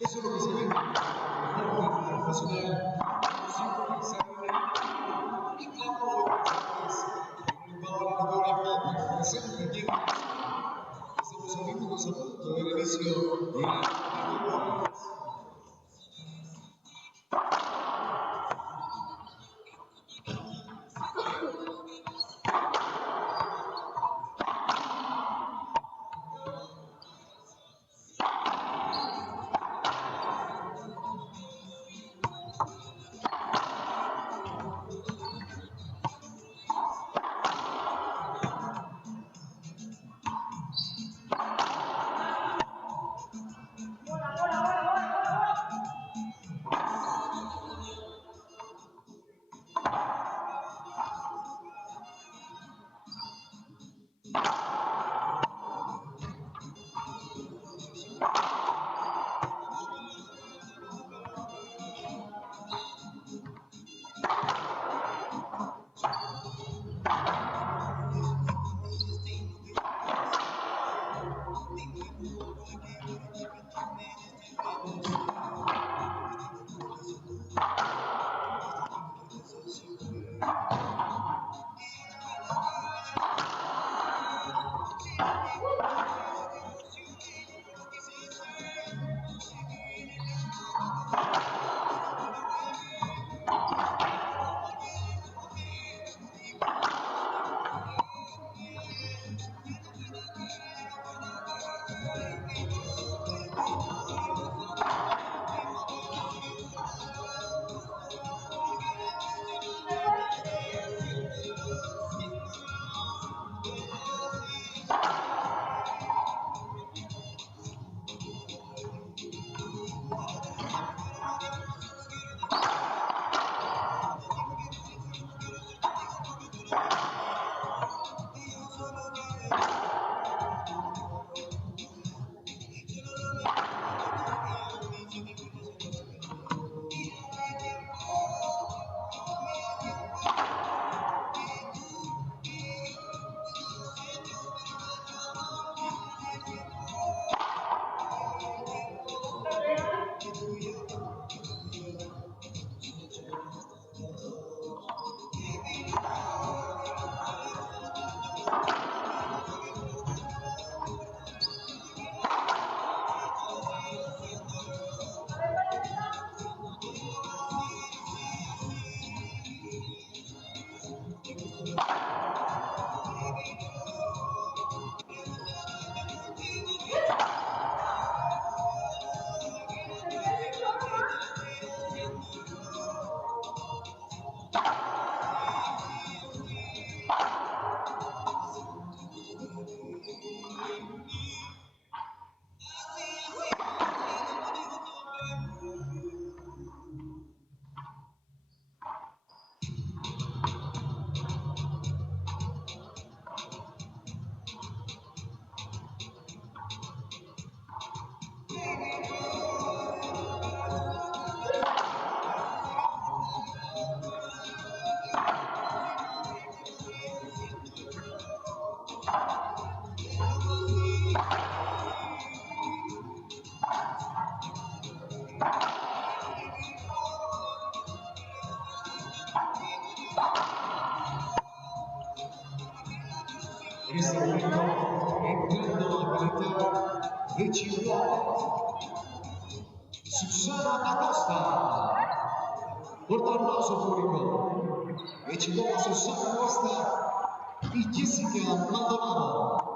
Eso es lo que se ve en el internacional. Y claro, Paola Longoria presente aquí. Estamos amigos a punto del inicio de la En este momento, entrando a militar de Chihuahua, Susana Acosta. Fuerte aplauso público. De Chihuahua, Susana Acosta y Jessica Maldonado.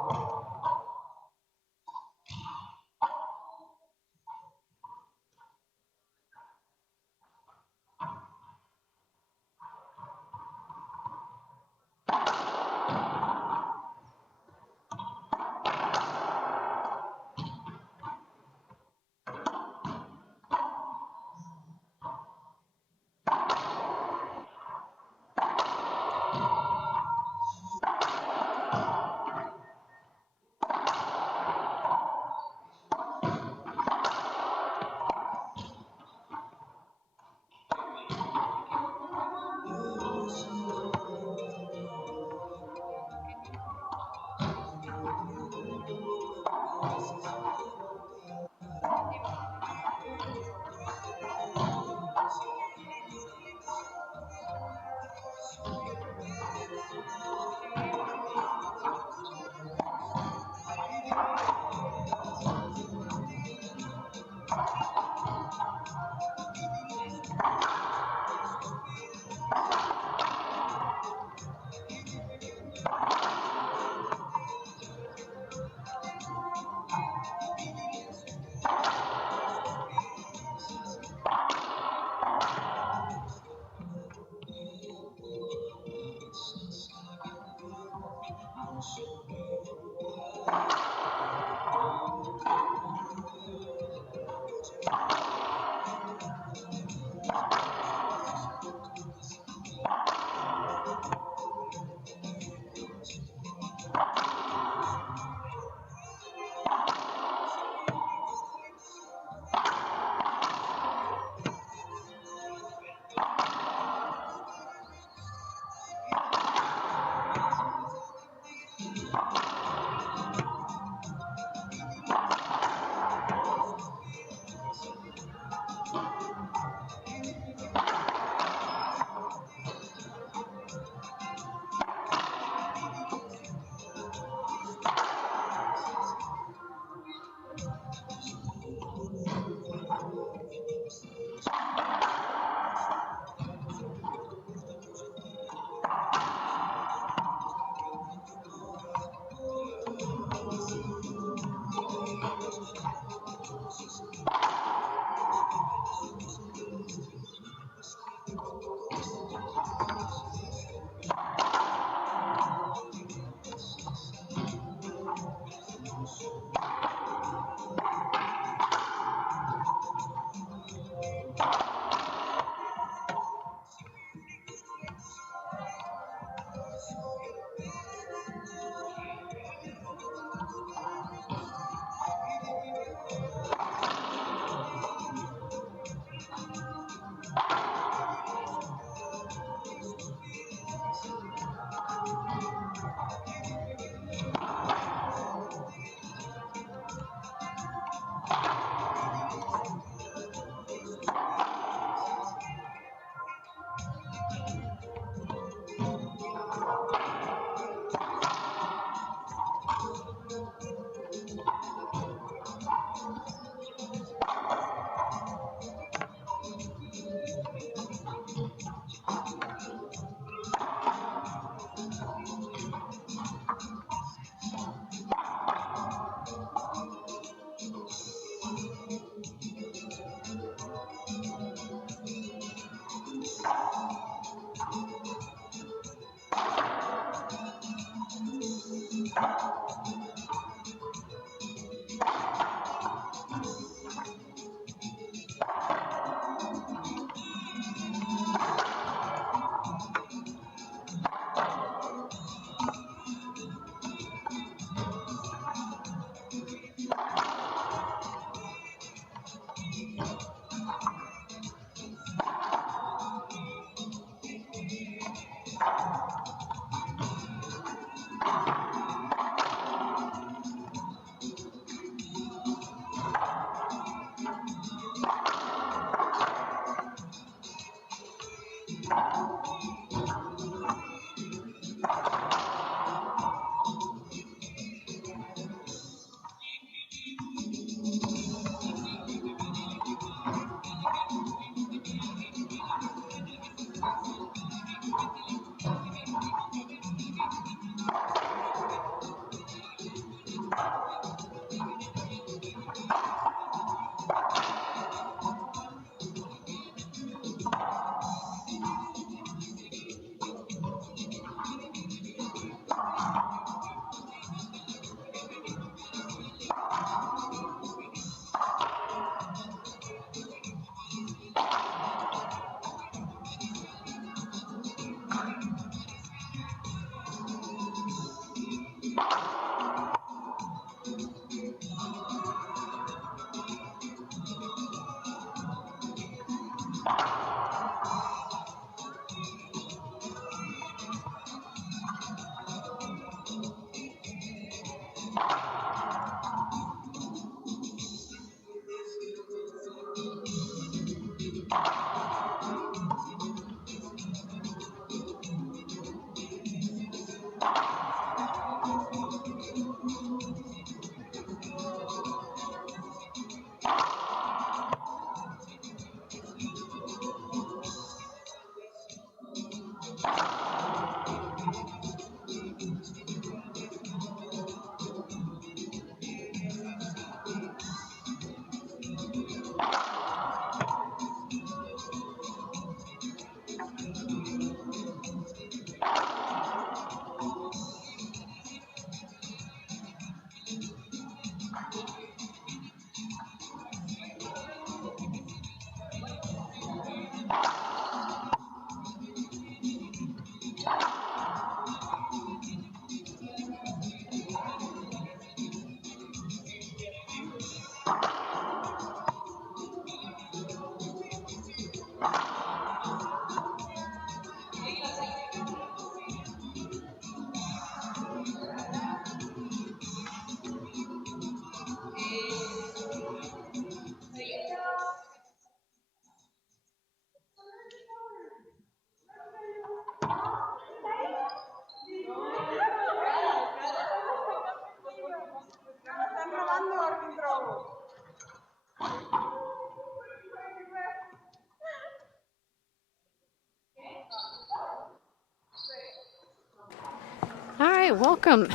All right, welcome.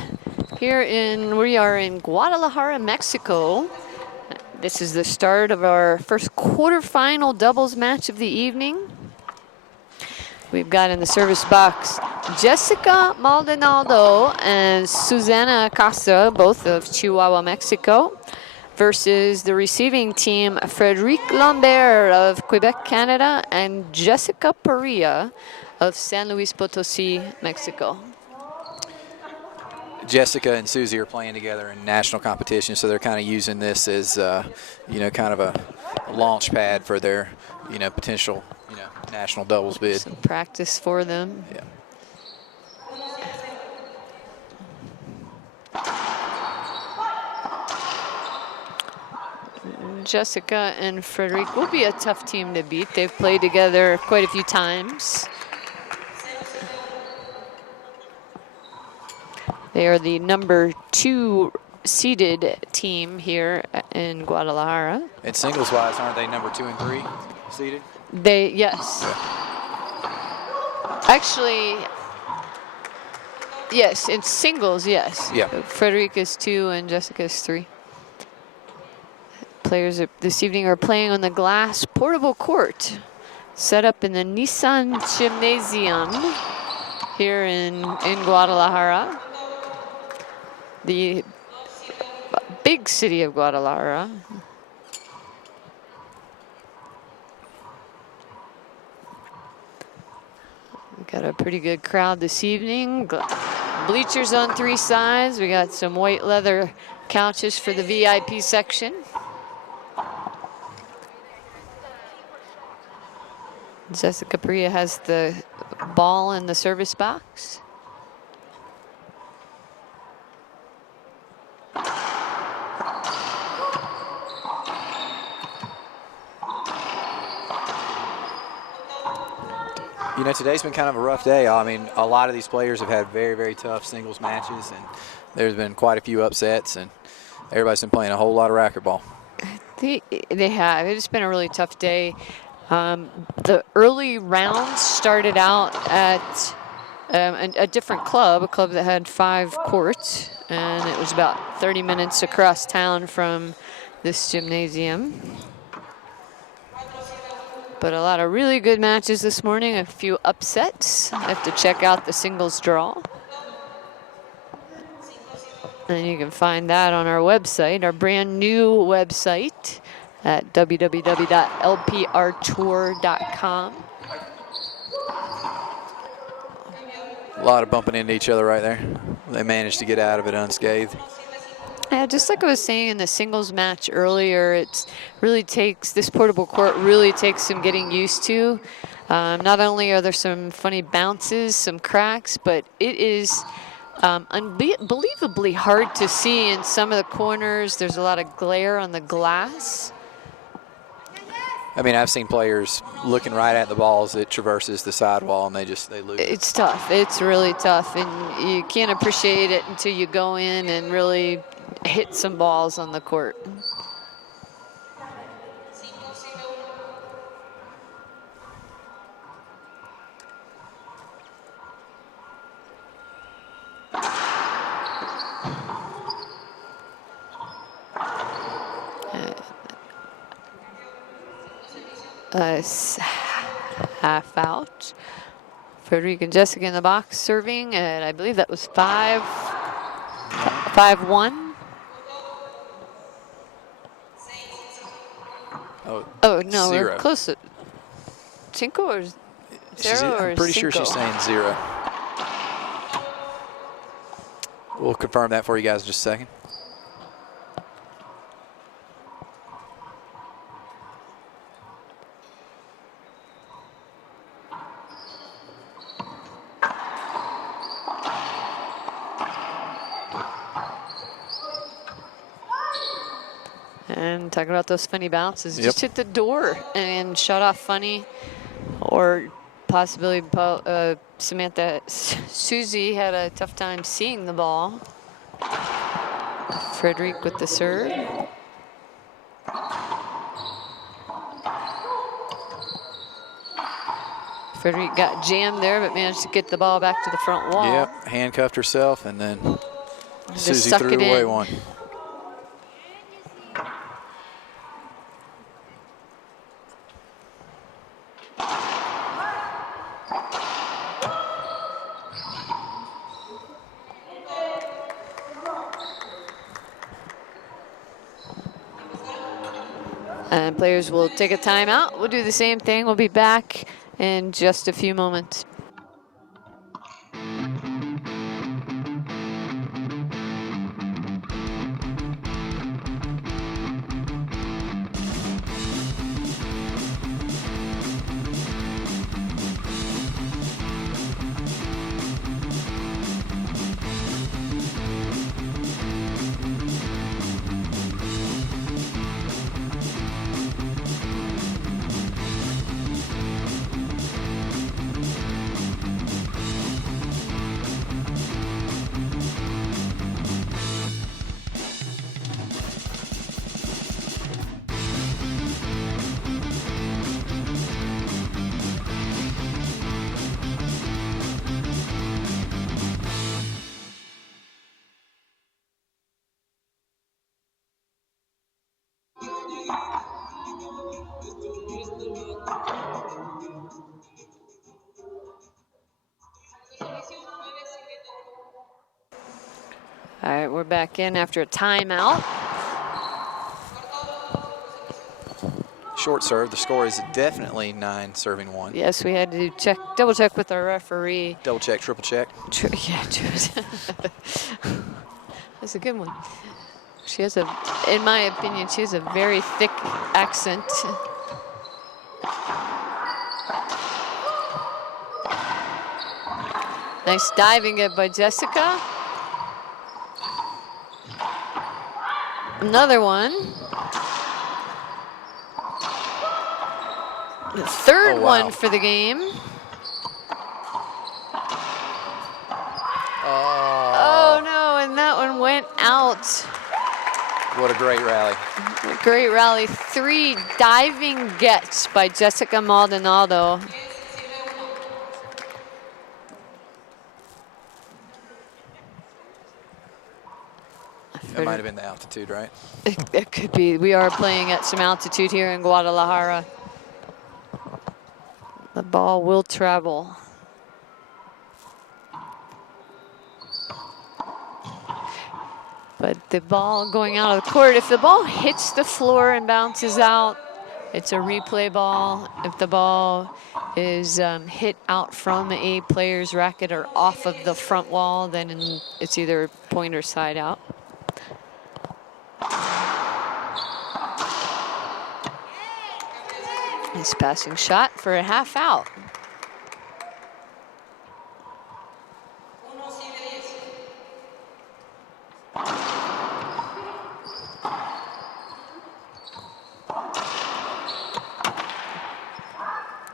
We are in Guadalajara, Mexico. This is the start of our first quarterfinal doubles match of the evening. We've got in the service box Jessica Maldonado and Susana Acosta, both of Chihuahua, Mexico, versus the receiving team Frederique Lambert of Quebec, Canada, and Jessica Parrilla of San Luis Potosí, Mexico. Jessica and Susy are playing together in national competition, so they're kind of using this as, kind of a launch pad for their, potential, national doubles bid. Some practice for them. Yeah. Jessica and Frederique will be a tough team to beat. They've played together quite a few times. They are the number 2 seeded team here in Guadalajara. And singles-wise, aren't they number 2 and 3 seeded? Yes. Yeah. Actually, yes, in singles, yes. Yeah. Frederique is 2 and Jessica is 3. Players this evening are playing on the glass portable court set up in the Nissan Gymnasium here in Guadalajara, the big city of Guadalajara. We got a pretty good crowd this evening. Bleachers on 3 sides. We got some white leather couches for the VIP section. Jessica Parrilla has the ball in the service box. Today's been kind of a rough day. I mean, a lot of these players have had very, very tough singles matches, and there's been quite a few upsets, and everybody's been playing a whole lot of racquetball. They have. It's been a really tough day. The early rounds started out at a different club, a club that had 5 courts, and it was about 30 minutes across town from this gymnasium. But a lot of really good matches this morning, a few upsets. I have to check out the singles draw. And you can find that on our website, our brand new website at www.lprtour.com. A lot of bumping into each other right there. They managed to get out of it unscathed. Yeah, just like I was saying in the singles match earlier, this portable court really takes some getting used to. Not only are there some funny bounces, some cracks, but it is unbelievably hard to see in some of the corners. There's a lot of glare on the glass. I mean, I've seen players looking right at the ball as it traverses the sidewall, and they lose it. It's tough. It's really tough, and you can't appreciate it until you go in and really hit some balls on the court. Half out. Frederique and Jessica in the box serving, and I believe that was 5-1. Oh no, zero. we're close to cinco or zero. I'm pretty sure she's saying 0. We'll confirm that for you guys in just a second. And talking about those funny bounces, just hit the door and shut off funny, or possibly Susy had a tough time seeing the ball. Frederique with the serve. Frederique got jammed there, but managed to get the ball back to the front wall. Yep, handcuffed herself, and then Just Susy threw away one. And players will take a timeout. We'll do the same thing. We'll be back in just a few moments. All right, we're back in after a timeout. Short serve. The score is definitely 9 serving 1. Yes, we had to double check with our referee. Double check, triple check. Yeah, true. That's a good one. She has in my opinion, she has a very thick accent. Nice diving it by Jessica. Another one. The third one for the game. Oh no, and that one went out. What a great rally. Great rally. 3 diving gets by Jessica Maldonado. That might have been the altitude, right? It could be. We are playing at some altitude here in Guadalajara. The ball will travel. But the ball going out of the court, if the ball hits the floor and bounces out, it's a replay ball. If the ball is hit out from a player's racket or off of the front wall, then it's either point or side out. Nice passing shot for a half out.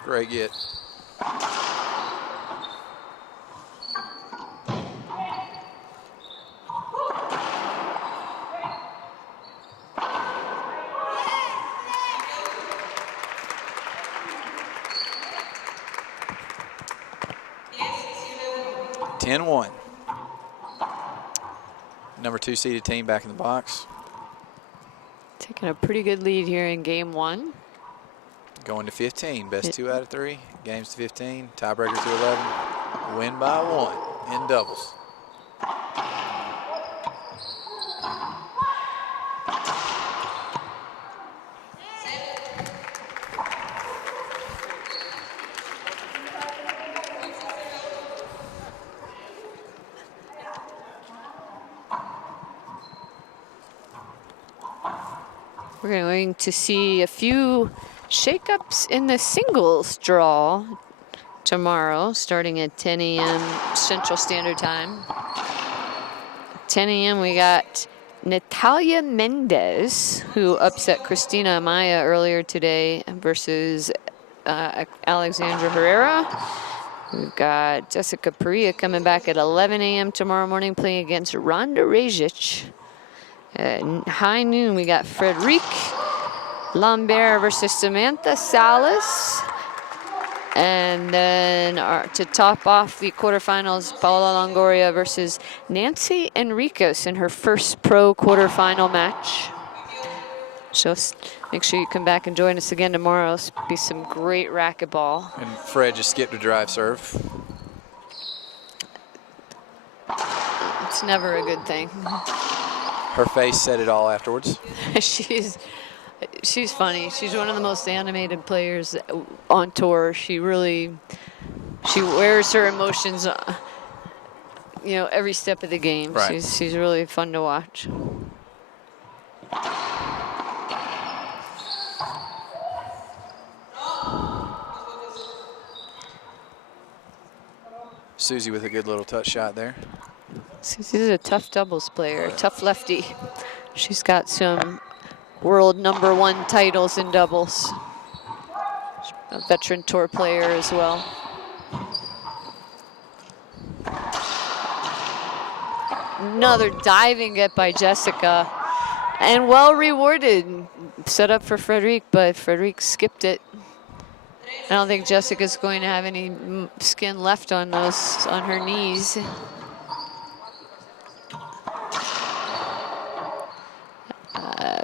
Great get. (10-1). Number 2 seeded team back in the box. Taking a pretty good lead here in game 1. Going to 15. Best 2 out of 3. Games to 15. Tiebreaker to 11. Win by 1 in doubles. We're going to see a few shakeups in the singles draw tomorrow, starting at 10 a.m. Central Standard Time. 10 a.m. we got Natalia Mendez, who upset Christina Amaya earlier today versus Alexandra Herrera. We've got Jessica Parrilla coming back at 11 a.m. tomorrow morning, playing against Ronda Rajic. At high noon, we got Frederique Lambert versus Samantha Salas. And then to top off the quarterfinals, Paola Longoria versus Nancy Enriquez in her first pro quarterfinal match. So make sure you come back and join us again tomorrow. It'll be some great racquetball. And Fred just skipped a drive serve. It's never a good thing. Her face said it all afterwards. She's funny. She's one of the most animated players on tour. She wears her emotions, every step of the game. Right. She's really fun to watch. Susy with a good little touch shot there. Susy's a tough doubles player, tough lefty. She's got some world #1 titles in doubles. A veteran tour player as well. Another diving get by Jessica, and well rewarded. Set up for Frederique, but Frederique skipped it. I don't think Jessica's going to have any skin left on her knees.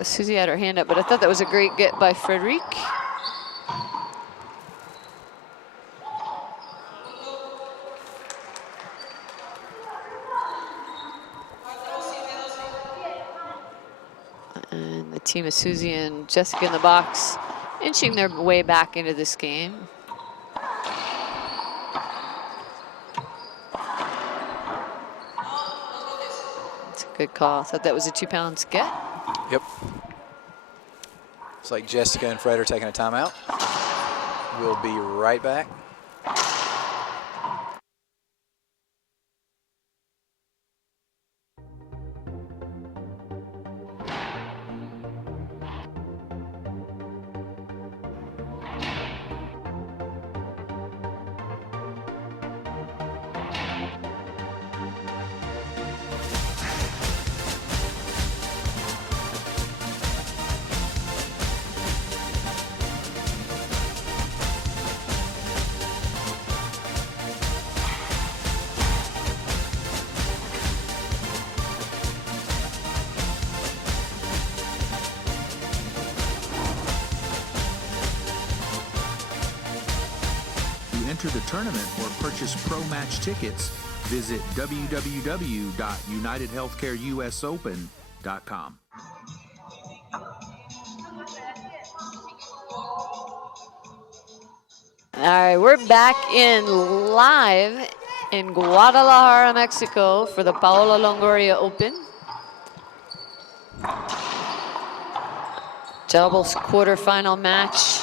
Susy had her hand up, but I thought that was a great get by Frederique. And the team of Susy and Jessica in the box, inching their way back into this game. It's a good call. I thought that was a 2-pound get. Yep. Looks like Jessica and Fred are taking a timeout. We'll be right back. Enter the tournament or purchase pro match tickets, visit www.unitedhealthcareusopen.com. All right, we're back in live in Guadalajara, Mexico for the Paola Longoria Open. Doubles quarterfinal match.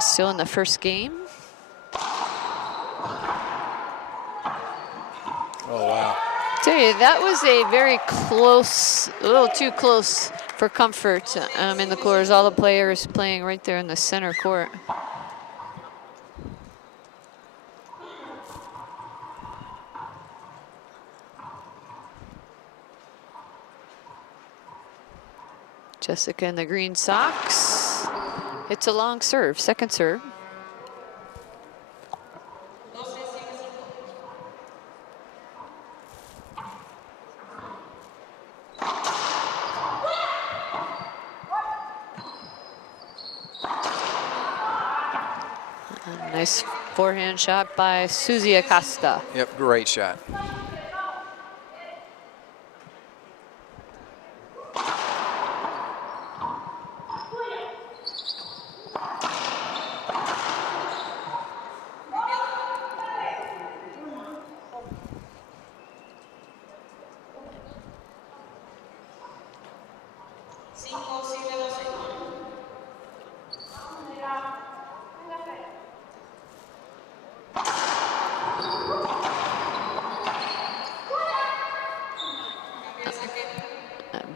Still in the first game. Oh, wow. Tell you, that was a very close, a little too close for comfort in the courts. All the players playing right there in the center court. Jessica in the green socks. It's a long serve, second serve. Nice forehand shot by Susy Acosta. Yep, great shot.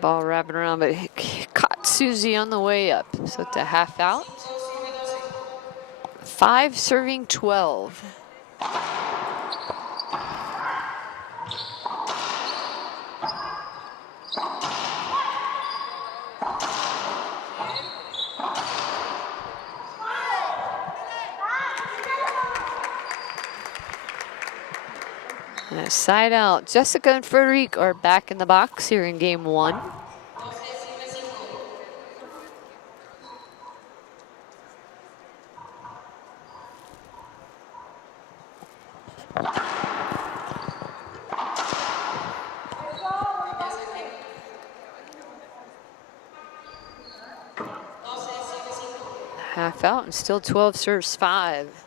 Ball wrapping around, but he caught Susy on the way up. So it's a half out. 5 serving 12. And a side out. Jessica and Frederique are back in the box here in game 1. Half out and still 12 serves 5.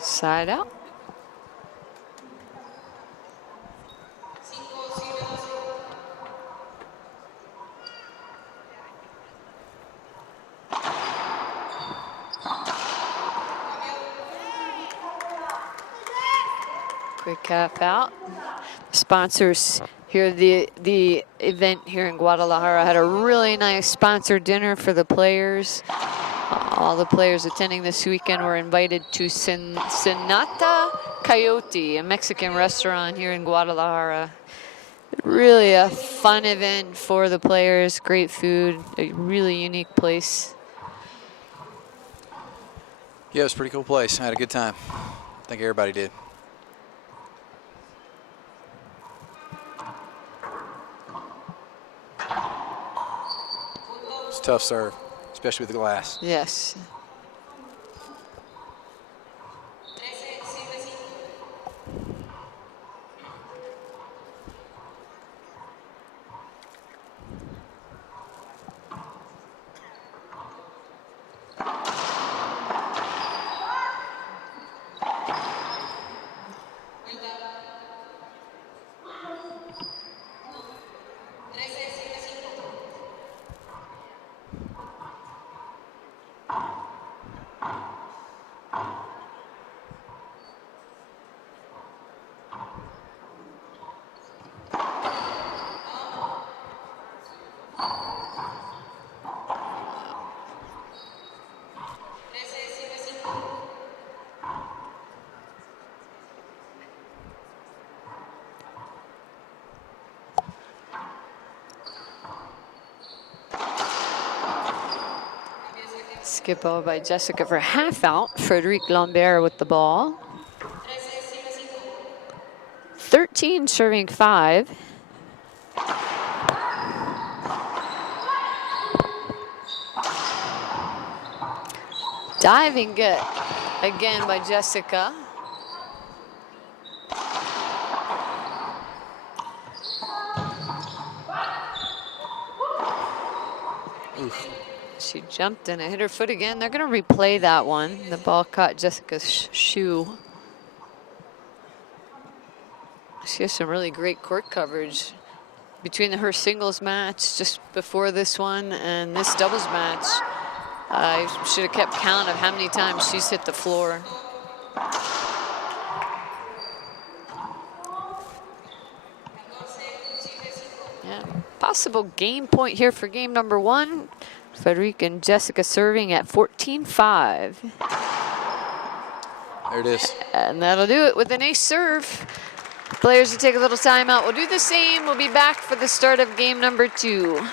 Side out. Quick half out. Sponsors here, the event here in Guadalajara had a really nice sponsor dinner for the players. All the players attending this weekend were invited to Sinata Coyote, a Mexican restaurant here in Guadalajara. Really a fun event for the players, great food, a really unique place. Yeah, it was a pretty cool place. I had a good time. I think everybody did. It's a tough serve, especially with the glass. Yes. Skip over by Jessica for half out. Frederique Lambert with the ball. 13 serving 5. Diving good again by Jessica. Oof. She jumped and it hit her foot again. They're going to replay that one. The ball caught Jessica's shoe. She has some really great court coverage between her singles match just before this one and this doubles match. I should have kept count of how many times she's hit the floor. And possible game point here for game number 1. Frederique and Jessica serving at 14-5. There it is. And that'll do it with an ace serve. Players to take a little time out. We'll do the same. We'll be back for the start of game number 2.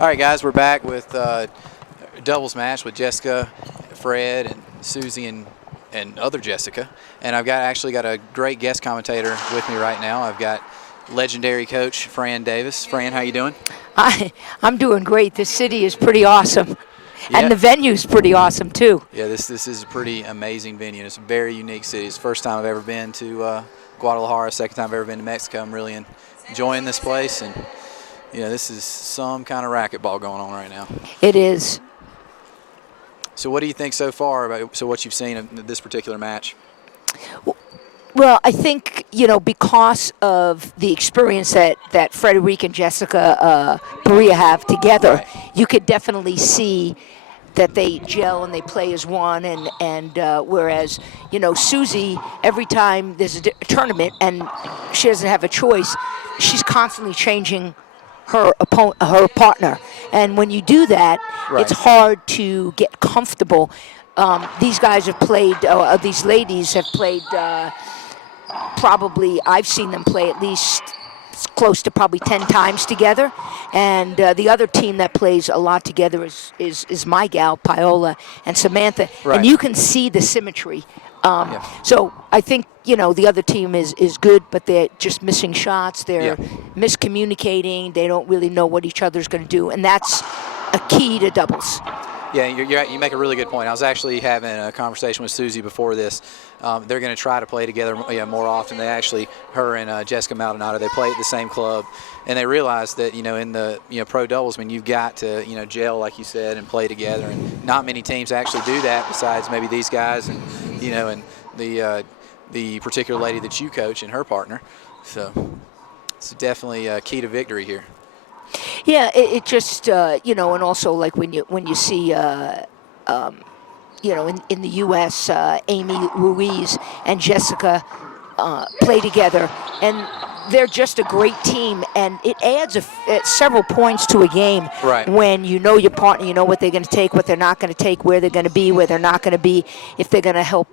All right, guys, we're back with doubles match with Jessica, Fred, and Susie, and other Jessica. And I've actually got a great guest commentator with me right now. I've got legendary coach Fran Davis. Fran, how you doing? I'm doing great. This city is pretty awesome. Yeah. And the venue's pretty awesome, too. Yeah, this is a pretty amazing venue. It's a very unique city. It's the first time I've ever been to Guadalajara, second time I've ever been to Mexico. I'm really enjoying this place. And this is some kind of racquetball going on right now. It is. So what do you think so far about what you've seen of this particular match? Well, I think, because of the experience that Frederique and Jessica Parrilla have together, Right. You could definitely see that they gel and they play as one. And whereas, Susy, every time there's a tournament and she doesn't have a choice, she's constantly changing her partner. And when you do that, Right. It's hard to get comfortable. These guys have played, these ladies have played probably, I've seen them play at least close to probably 10 times together. And the other team that plays a lot together is my gal, Paola and Samantha. Right. And you can see the symmetry. Yeah. So I think, the other team is good, but they're just missing shots. They're miscommunicating. They don't really know what each other's going to do. And that's a key to doubles. Yeah, you make a really good point. I was actually having a conversation with Susie before this. They're going to try to play together more often. They actually, her and Jessica Maldonado, they play at the same club, and they realized that in the pro doubles, you've got to gel like you said and play together, and not many teams actually do that besides maybe these guys and and the particular lady that you coach and her partner. So it's definitely a key to victory here. Yeah, it just and also like when you see in the U.S. Amy Ruiz and Jessica play together, and they're just a great team, and it adds several points to a game. Right. When you know your partner, you know what they're going to take, what they're not going to take, where they're going to be, where they're not going to be, if they're going to help,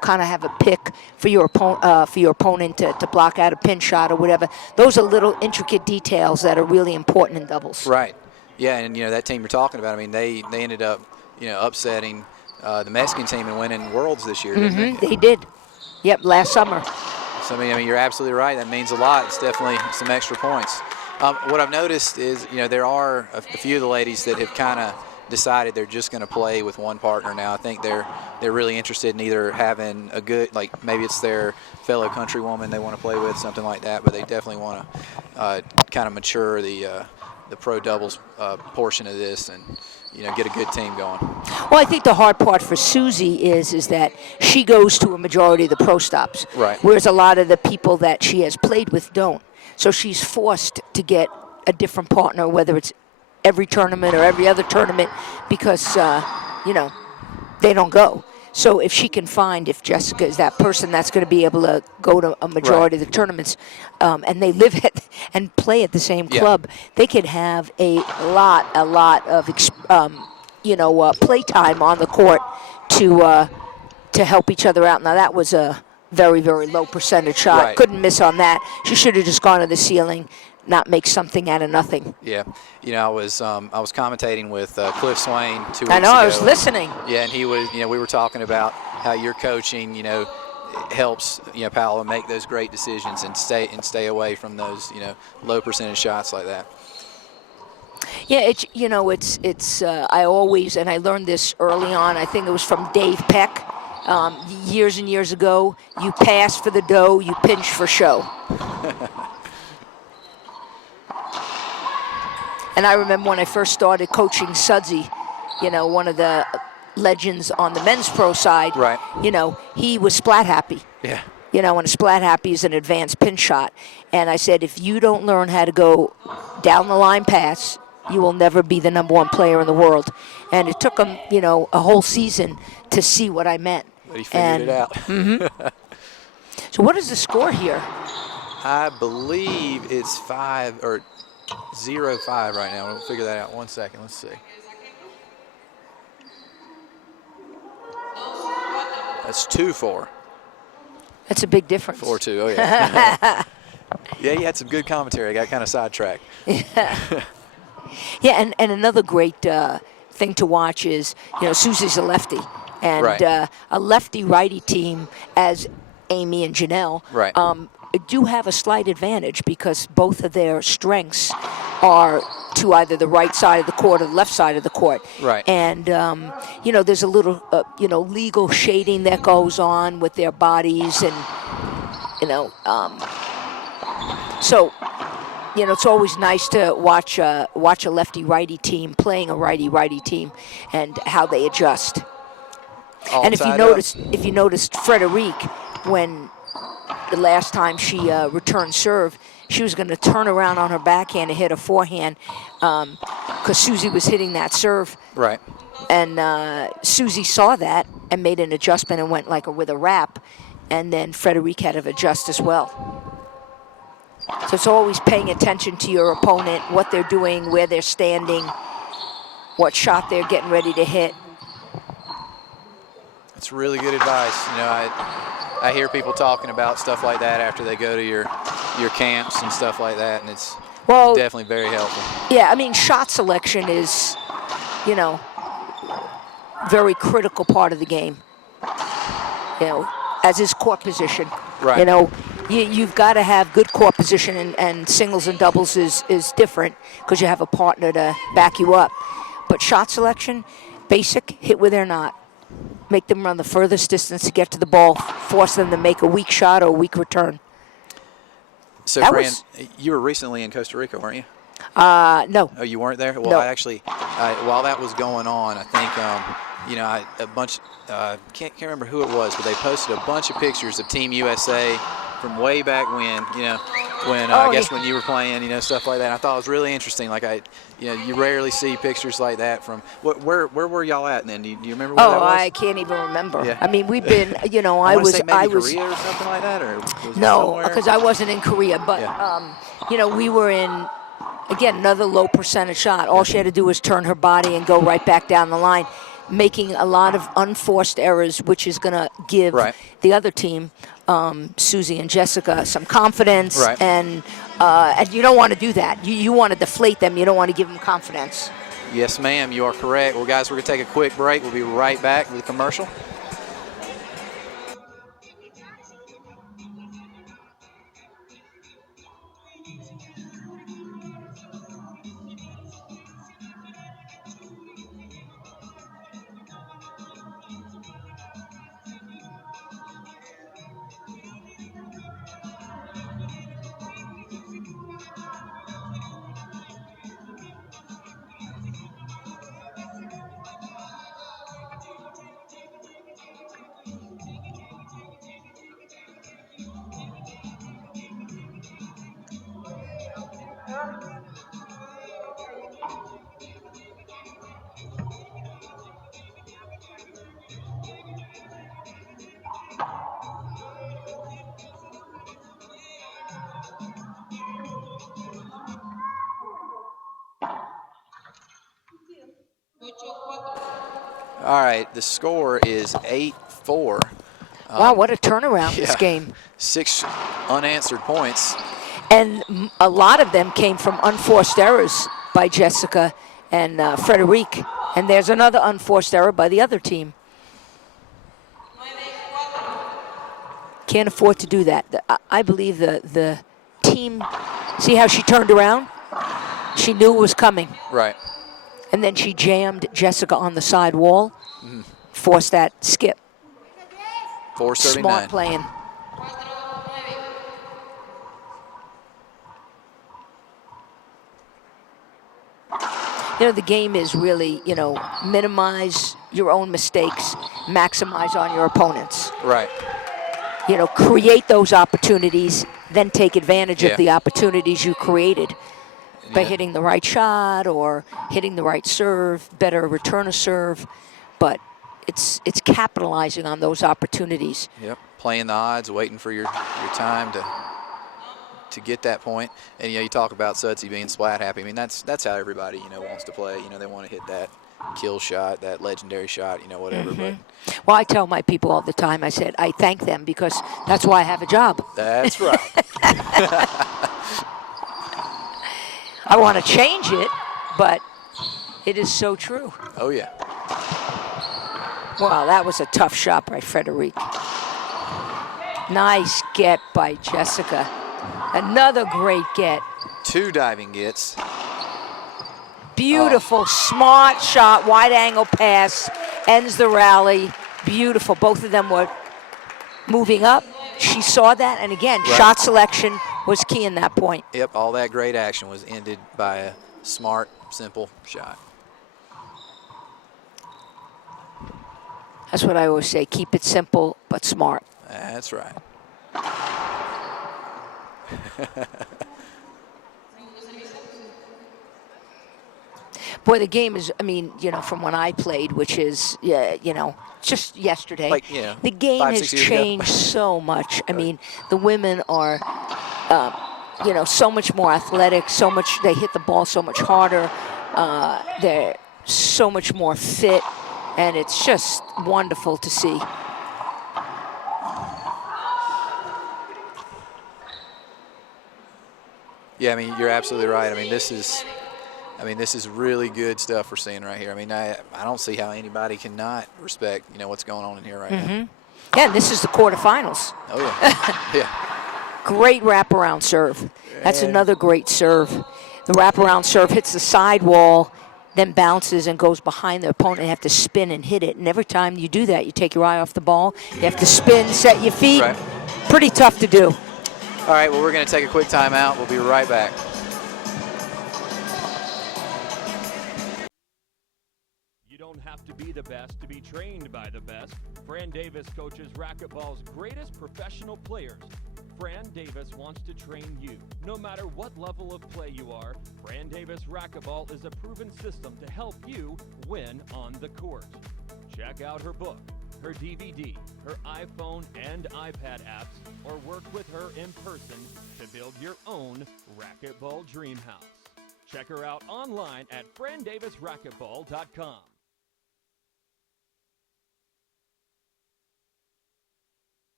kind of have a pick for your opponent to block out a pin shot or whatever. Those are little intricate details that are really important in doubles. Right. Yeah, and that team you're talking about, I mean, they ended up upsetting the Mexican team and winning Worlds this year, didn't they? They did. Yep, last summer. So I mean, you're absolutely right. That means a lot. It's definitely some extra points. What I've noticed is, there are a few of the ladies that have kind of decided they're just going to play with one partner now. I think they're really interested in either having a good, like maybe it's their fellow countrywoman they want to play with, something like that. But they definitely want to kind of mature the pro doubles portion of this and get a good team going. Well, I think the hard part for Susy is that she goes to a majority of the pro stops, Right. whereas a lot of the people that she has played with don't. So she's forced to get a different partner, whether it's every tournament or every other tournament, because they don't go. So if she can find, if Jessica is that person that's going to be able to go to a majority of the tournaments, and they live at and play at the same club, they could have a lot of play time on the court to help each other out. Now that was a very, very low percentage shot. Right. Couldn't miss on that. She should have just gone to the ceiling, not make something out of nothing. Yeah, I was commentating with Cliff Swain 2 weeks ago. I know, I was listening. Yeah, and he was, we were talking about how your coaching, helps, Paola make those great decisions and stay away from those, low percentage shots like that. Yeah, it's I always, and I learned this early on, I think it was from Dave Peck, years and years ago, you pass for the dough, you pinch for show. And I remember when I first started coaching Susy, one of the legends on the men's pro side, right. He was splat happy. Yeah. And a splat happy is an advanced pin shot. And I said, if you don't learn how to go down the line pass, you will never be the #1 player in the world. And it took him, a whole season to see what I meant. But he figured it out. Mm-hmm. So what is the score here? I believe it's 0-5 right now. We'll figure that out. 1 second. Let's see. That's 2-4. That's a big difference. 4-2. Oh yeah. Yeah, you had some good commentary. I got kind of sidetracked. Yeah, and another great thing to watch is, Susy's a lefty. And Right. A lefty-righty team, as Amy and Janelle, Right. do have a slight advantage because both of their strengths are to either the right side of the court or the left side of the court. Right. And, there's a little, legal shading that goes on with their bodies and, so, it's always nice to watch a lefty-righty team playing a righty-righty team and how they adjust. All And if tied you noticed Frederique, when the last time she returned serve, she was going to turn around on her backhand and hit a forehand because Susy was hitting that serve. Right. And Susy saw that and made an adjustment and went with a wrap. And then Frederique had to adjust as well. So it's always paying attention to your opponent, what they're doing, where they're standing, what shot they're getting ready to hit. That's really good advice. I hear people talking about stuff like that after they go to your camps and stuff like that, and it's definitely very helpful. Yeah, I mean, shot selection is, very critical part of the game. As is court position. Right. You've got to have good court position, and singles and doubles is different because you have a partner to back you up. But shot selection, basic, hit where they're not. Make them run the furthest distance to get to the ball, force them to make a weak shot or a weak return. So, that Fran, you were recently in Costa Rica, weren't you? No. Oh, you weren't there? Well, No. I actually, while that was going on, I think, a bunch, can't remember who it was, but they posted a bunch of pictures of Team USA from way back when, I guess when you were playing, stuff like that. And I thought it was really interesting. You rarely see pictures like that from, where were y'all at then? Do you remember where that was? I can't even remember. Yeah. I mean, we've been, I was Korea or something like that, or was it no, somewhere? because I wasn't in Korea, but we were in, again, another low percentage shot. All she had to do was turn her body and go right back down the line, making a lot of unforced errors, which is going to give the other team, Susy and Jessica, some confidence Right. and and you don't want to do that. You want to deflate them. You don't want to give them confidence. Yes, ma'am, you are correct. Well, guys, we're going to take a quick break. We'll be right back with a commercial. All right, the score is 8-4. Wow, what a turnaround this game. 6 unanswered points. And a lot of them came from unforced errors by Jessica and Frederique. And there's another unforced error by the other team. Can't afford to do that. I believe the team, see how she turned around? She knew it was coming. Right. And then she jammed Jessica on the side wall, forced that skip. 4:39. Smart playing. You know, the game is really, minimize your own mistakes, maximize on your opponents. Right. Create those opportunities, then take advantage Yeah. of the opportunities you created by hitting the right shot or hitting the right serve, better return a serve. But it's capitalizing on those opportunities. Yep. Playing the odds, waiting for your time to get that point. And you talk about Sutsy being splat happy. I mean, that's how everybody wants to play. They want to hit that kill shot, that legendary shot, whatever. But Well, I tell my people all the time, I said, I thank them because that's why I have a job. that's right. I want to change it, but it is so true. Oh yeah. Wow, that was a tough shot by Frederique. Nice get by Jessica. Another great get. 2 diving gets. Beautiful, smart shot, wide angle pass, ends the rally. Beautiful. Both of them were moving up. She saw that, and again, Right. shot selection was key in that point. Yep, all that great action was ended by a smart, simple shot. That's what I always say, keep it simple but smart. That's right. Boy, the game is, from when I played, which is, just yesterday. Like, the game 5, has 6 years ago. changed so much. I mean, the women are, so much more athletic, they hit the ball so much harder. They're so much more fit, and it's just wonderful to see. Yeah, I mean, you're absolutely right. I mean, this is really good stuff we're seeing right here. I mean, I don't see how anybody cannot respect, what's going on in here right now. Yeah, and this is the quarterfinals. Oh, yeah. Yeah. Great wraparound serve. That's another great serve. The wraparound serve hits the side wall, then bounces and goes behind the opponent. You have to spin and hit it. And every time you do that, you take your eye off the ball. You have to spin, set your feet. Right. Pretty tough to do. All right, well, we're going to take a quick timeout. We'll be right back. You don't have to be the best to be trained by the best. Fran Davis coaches racquetball's greatest professional players. Fran Davis wants to train you. No matter what level of play you are, Fran Davis Racquetball is a proven system to help you win on the court. Check out her book, her DVD, her iPhone and iPad apps, or work with her in person to build your own racquetball dream house. Check her out online at frandavisracquetball.com.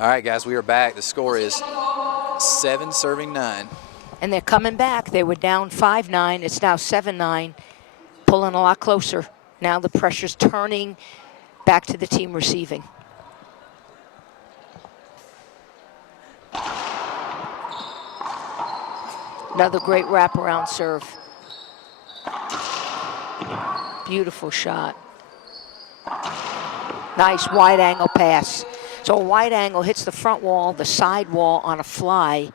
All right, guys, we are back. The score is 7-9. And they're coming back. They were down 5-9. It's now 7-9, pulling a lot closer. Now the pressure's turning back to the team receiving. Another great wraparound serve. Beautiful shot. Nice wide angle pass. So a wide angle hits the front wall, the side wall on a fly,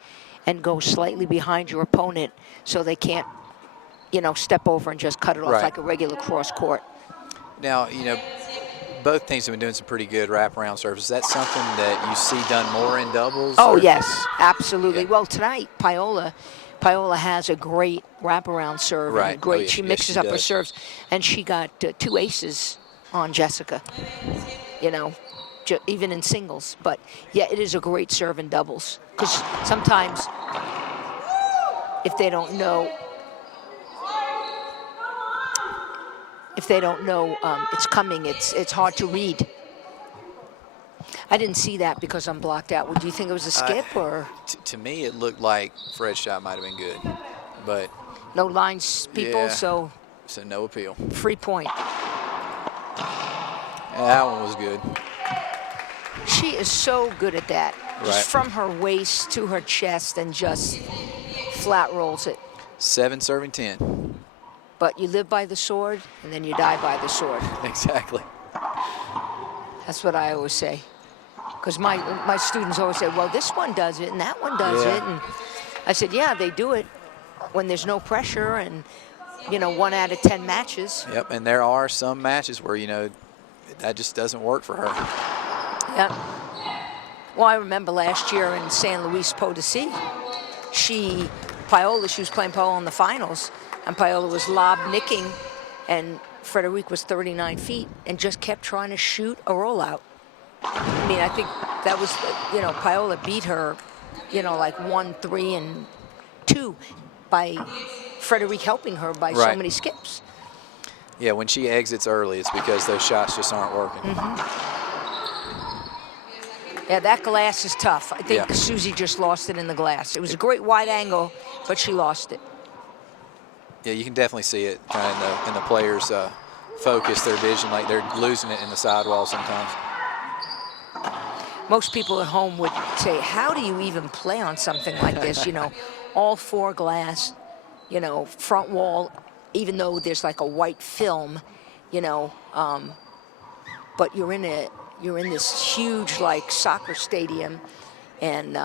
and goes slightly behind your opponent so they can't, you know, step over and just cut it off like a regular cross court. Now, you know, both teams have been doing some pretty good wraparound serves. Is that something that you see done more in doubles? Oh, yes, absolutely. Yeah. Well, tonight, Paola has a great wraparound serve. Right. Great. Oh, yeah, she mixes up her serves, and she got 2 aces on Jessica, you know, even in singles. But, yeah, it is a great serve in doubles, because sometimes if they don't know, it's coming, it's hard to read. I didn't see that because I'm blocked out. Would you think it was a skip or? To me, it looked like Fred's shot might have been good, but no lines, people. Yeah, so no appeal. Free point. Yeah, that one was good. She is so good at that. Right. Just from her waist to her chest and just flat rolls it. 7-10. But you live by the sword and then you die by the sword. Exactly. That's what I always say. Because my students always say, well, this one does it and that one does it. And I said, yeah, they do it when there's no pressure and, you know, 1 out of 10 matches. Yep, and there are some matches where, you know, that just doesn't work for her. Yep. Well, I remember last year in San Luis Potosí, she was playing Paola in the finals, and Paola was lob nicking, and Frederique was 39 feet and just kept trying to shoot a rollout. I mean, I think that was, you know, Paola beat her, you know, like 1-3 and 2 by Frederique helping her by so many skips. Yeah, when she exits early, it's because those shots just aren't working. Yeah, that glass is tough. I think Susy just lost it in the glass. It was a great wide angle, but she lost it. Yeah, you can definitely see it kind of in the players' focus, their vision, like they're losing it in the sidewall sometimes. Most people at home would say, how do you even play on something like this? You know, all 4 glass, you know, front wall, even though there's like a white film, you know, but you're in this huge like soccer stadium, and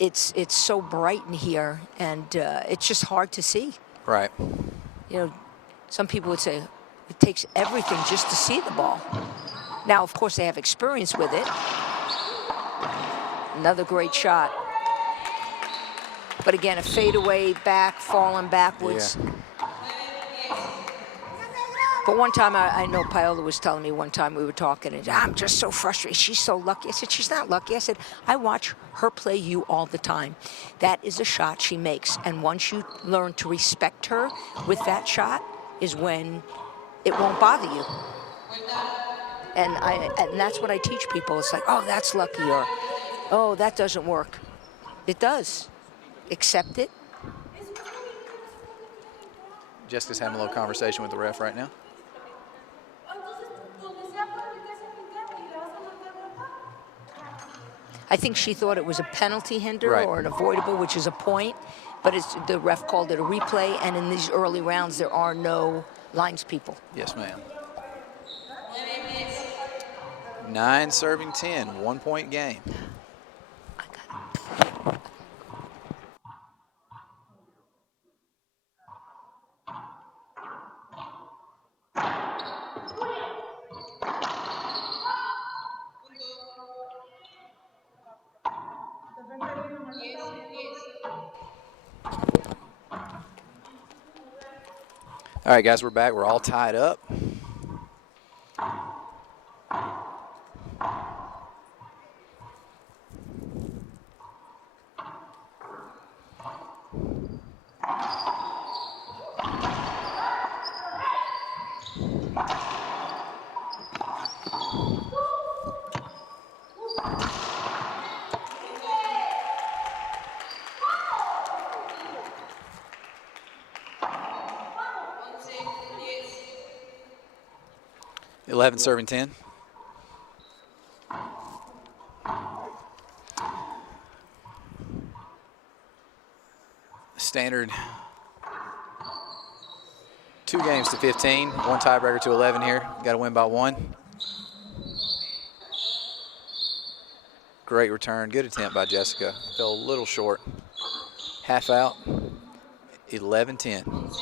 it's so bright in here, and it's just hard to see. Right. You know, some people would say it takes everything just to see the ball. Now, of course, they have experience with it. Another great shot. But again, a fadeaway back, falling backwards. Yeah. But one time, I know Paola was telling me one time we were talking, and I'm just so frustrated. She's so lucky. I said, she's not lucky. I said, I watch her play you all the time. That is a shot she makes. And once you learn to respect her with that shot is when it won't bother you. And that's what I teach people. It's like, oh, that's lucky, or, oh, that doesn't work. It does. Accept it. Jessica's having a little conversation with the ref right now. I think she thought it was a penalty hinder or an avoidable, which is a point, but the ref called it a replay, and in these early rounds, there are no lines people. Yes, ma'am. 9-10, 1 point game. I got it. All right, guys, we're back. We're all tied up. 11 serving 10. Standard 2 games to 15, 1 tiebreaker to 11 here. Got to win by 1. Great return, good attempt by Jessica. Fell a little short. Half out, 11-10.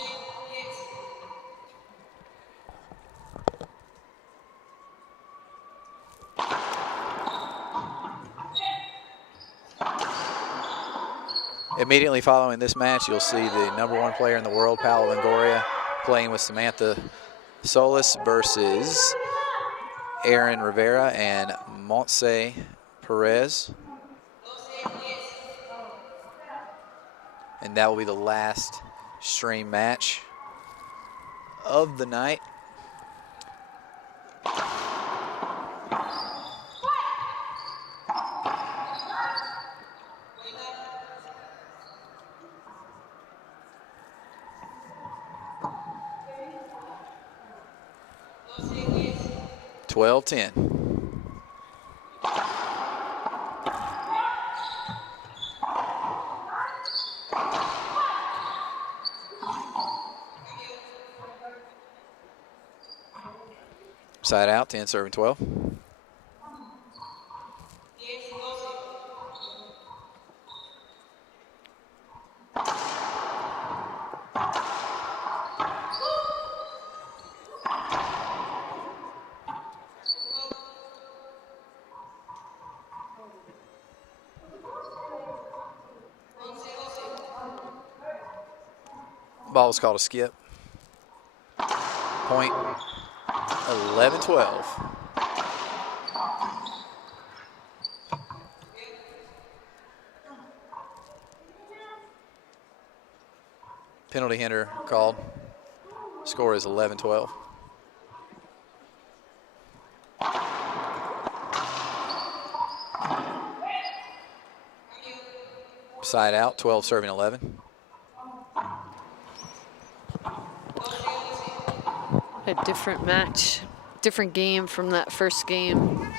Immediately following this match, you'll see the #1 player in the world, Paola Longoria, playing with Samantha Solis versus Erin Rivera and Montse Perez. And that will be the last stream match of the night. (12-10). Side out, 10 serving 12. Ball was called a skip. Point 11-12. Penalty hinder called. Score is 11-12. Side out, 12 serving 11. A different match, different game from that first game.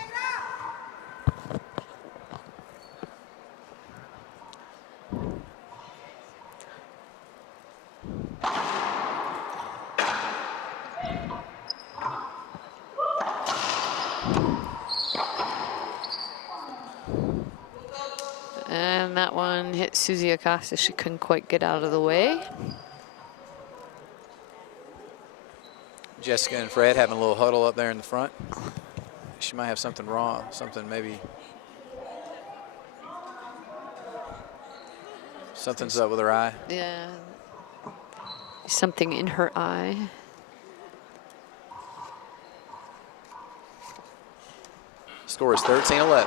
And that one hit Susy Acosta. She couldn't quite get out of the way. Jessica and Fred having a little huddle up there in the front. She might have something wrong, something maybe. Something's up with her eye. Yeah. Something in her eye. Score is 13-11.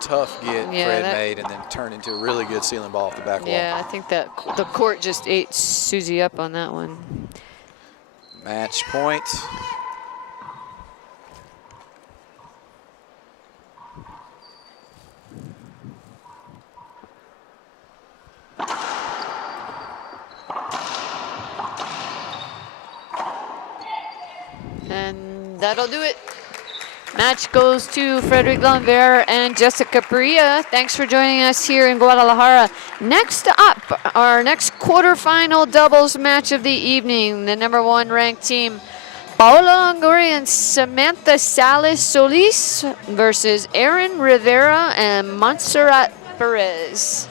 Tough get Fred made and then turned into a really good ceiling ball off the back wall. Yeah, I think that the court just ate Susy up on that one. Match point. And that'll do it. Match goes to Frederique Lambert and Jessica Parrilla. Thanks for joining us here in Guadalajara. Next up, our next quarterfinal doubles match of the evening. The #1 ranked team, Paola Longoria and Samantha Solis versus Erin Rivera and Montserrat Perez.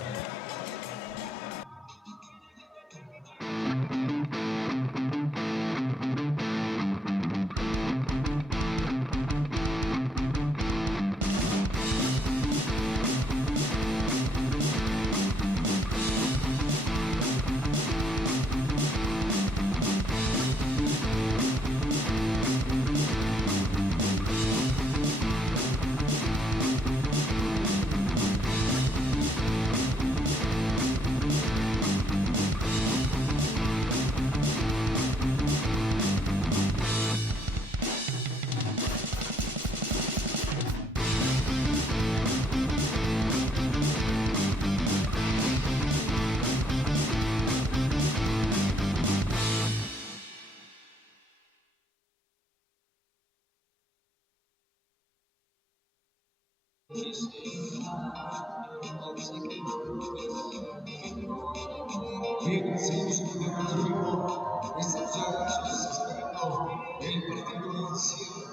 Bien, seguimos en el ritmo. Estamos ya esperando el partido de cierre.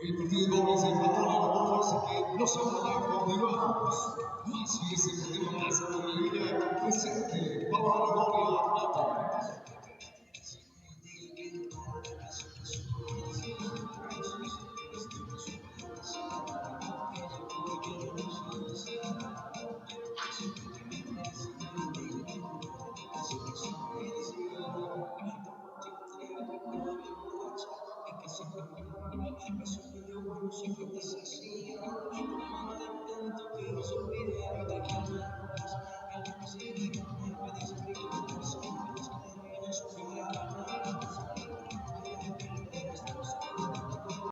El partido comienza en 4 minutos, así que no se vayan, continuamos. Más fiesta que tenemos en la Parrilla, presente Paola Longoria.